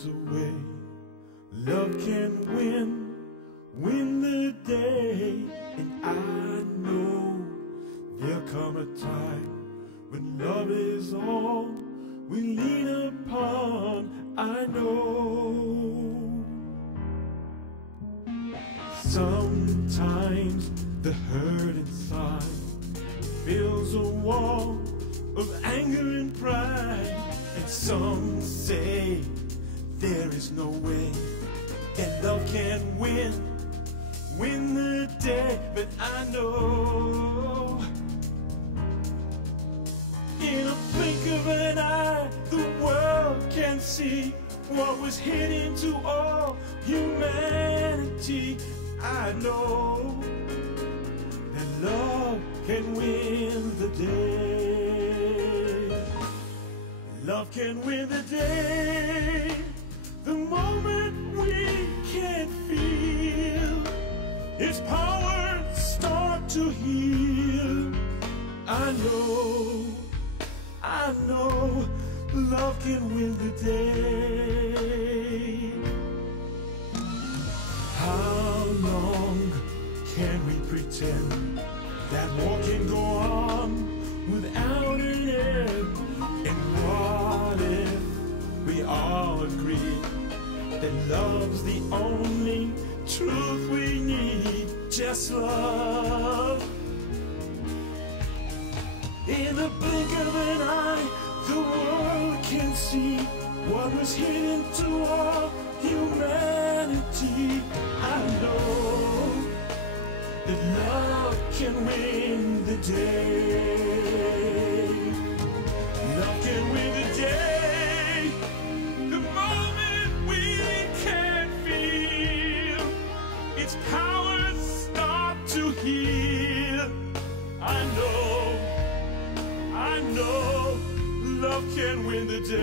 is a way love can win the day. And I know there'll come a time when love is all we lean upon. I know sometimes the hurt inside builds a wall of anger and pride. And some say there is no way that love can win the day. But I know in a blink of an eye the world can see what was hidden to all humanity. I know that love can win the day. Love can win the day. The moment we can feel its power start to heal. I know love can win the day. How long can we pretend that war can go on without an end? And what if we all agree that love's the only truth we need? Just love. In the blink of an eye, the world can see what was hidden to all humanity. I know that love can win the day. Love can win the day. The moment we can feel its power start to heal. I know love can win the day.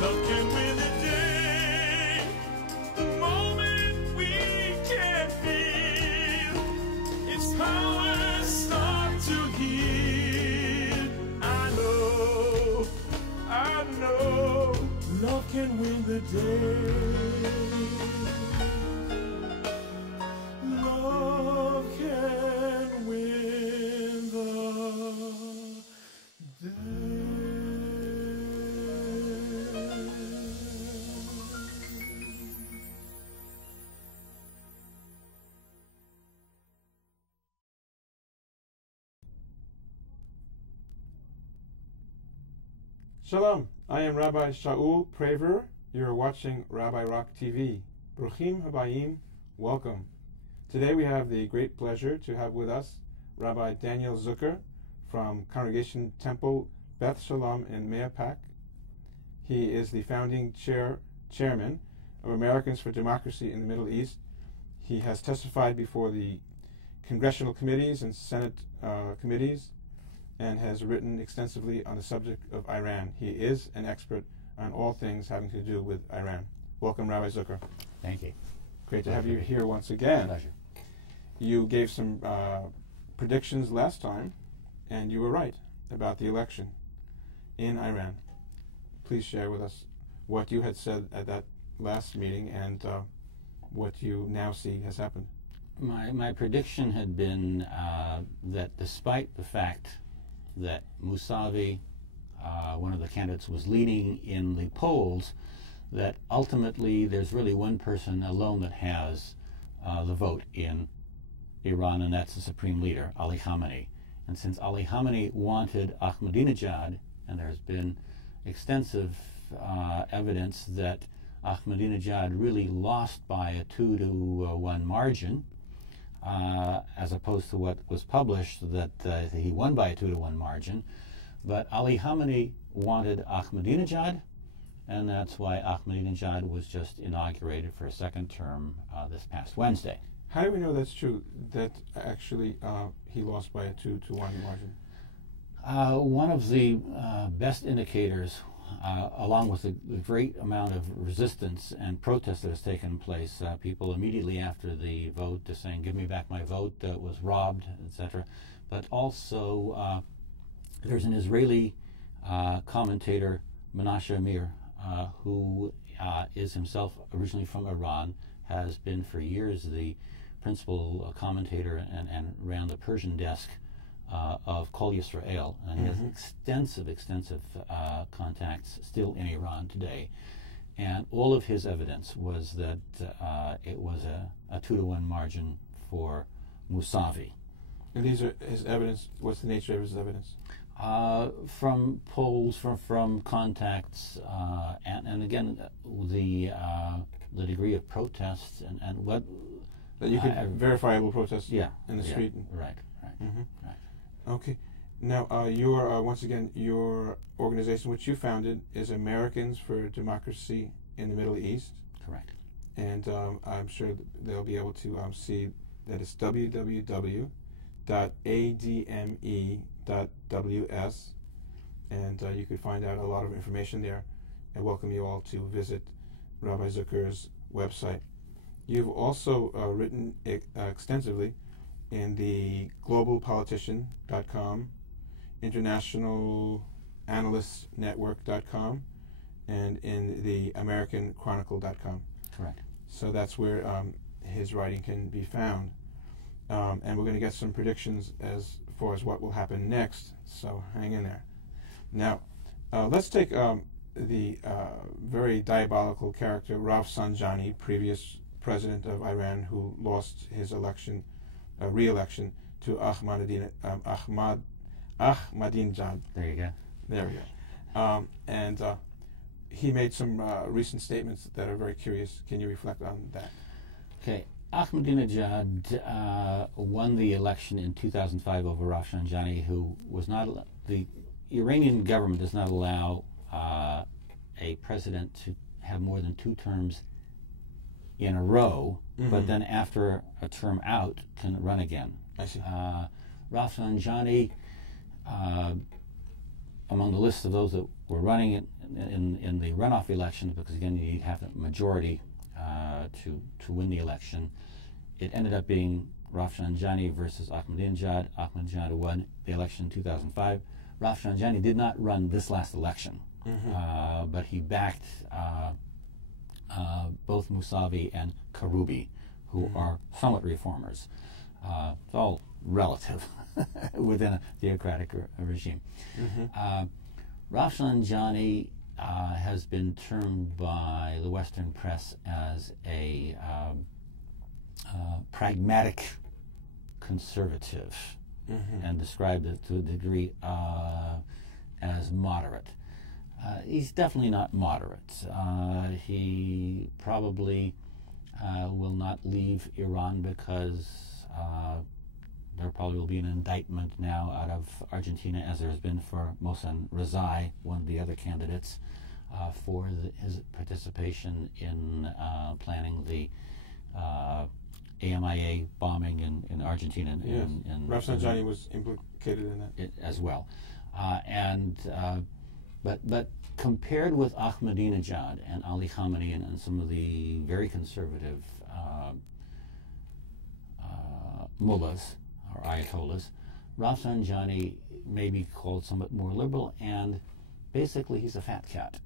Love can win the day. Love can win the day. Shalom, I am Rabbi Shaul Praver. You're watching Rabbi Rock TV. Bruchim Habayim, welcome. Today we have the great pleasure to have with us Rabbi Daniel Zucker from Congregation Temple Beth Shalom in Meapak. He is the founding chairman of Americans for Democracy in the Middle East. He has testified before the congressional committees and Senate committees, and has written extensively on the subject of Iran. He is an expert on all things having to do with Iran. Welcome, Rabbi Zucker. Thank you. Great to have you here once again. Pleasure. You gave some predictions last time, and you were right about the election in Iran. Please share with us what you had said at that last meeting and what you now see has happened. My prediction had been that despite the fact that Mousavi, one of the candidates, was leading in the polls, that ultimately there's really one person alone that has the vote in Iran, and that's the supreme leader, Ali Khamenei. And since Ali Khamenei wanted Ahmadinejad, and there's been extensive evidence that Ahmadinejad really lost by a 2-to-1 margin, as opposed to what was published, that he won by a 2-to-1 margin. But Ali Khamenei wanted Ahmadinejad, and that's why Ahmadinejad was just inaugurated for a second term this past Wednesday. How do we know that's true, that actually he lost by a 2-to-1 margin? One of the best indicators, along with the great amount of resistance and protest that has taken place, people immediately after the vote are saying, "Give me back my vote, was robbed," etc. But also, there's an Israeli commentator, Menashe Amir, who is himself originally from Iran, has been for years the principal commentator and ran the Persian desk of Kol Yisrael, and he has extensive contacts still in Iran today. And all of his evidence was that it was a 2-to-1 margin for Mousavi. And these are his evidence. What's the nature of his evidence? From polls, from contacts, and again the degree of protests and what that you could verifiable protests in the street. Right. Right. Okay. Now, once again, your organization, which you founded, is Americans for Democracy in the Middle East. Correct. And I'm sure they'll be able to see that it's www.adme.ws, and you could find out a lot of information there. I welcome you all to visit Rabbi Zucker's website. You've also written extensively in the globalpolitician.com, internationalanalystnetwork.com, and in the americanchronicle.com. Correct. So that's where his writing can be found. And we're going to get some predictions as far as what will happen next, so hang in there. Now, let's take the very diabolical character Rav Sanjani, previous president of Iran, who lost his re-election to Ahmadinejad. There you go. There we go. And he made some recent statements that are very curious. Can you reflect on that? Okay. Ahmadinejad won the election in 2005 over Rav Sanjani, who was not the Iranian government does not allow a president to have more than 2 terms in a row, but then after a term out can run again. I see. Rav Sanjani, among the list of those that were running in the runoff election, because again you have a majority to win the election, it ended up being Rav Sanjani versus Ahmadinejad. Ahmadinejad won the election in 2005. Rav Sanjani did not run this last election, but he backed both Mousavi and Karoubi, who are somewhat reformers. It's all relative within a theocratic regime. Rav Sanjani has been termed by the Western press as a pragmatic conservative, and described it to a degree as moderate. He's definitely not moderate. He probably will not leave Iran because there probably will be an indictment now out of Argentina, as there has been for Mohsen Rezai, one of the other candidates, for his participation in planning the AMIA bombing in Argentina. Yes. Rav Sanjani was implicated in that as well. But compared with Ahmadinejad and Ali Khamenei and some of the very conservative mullahs or ayatollahs, Rav Sanjani may be called somewhat more liberal, and basically he's a fat cat.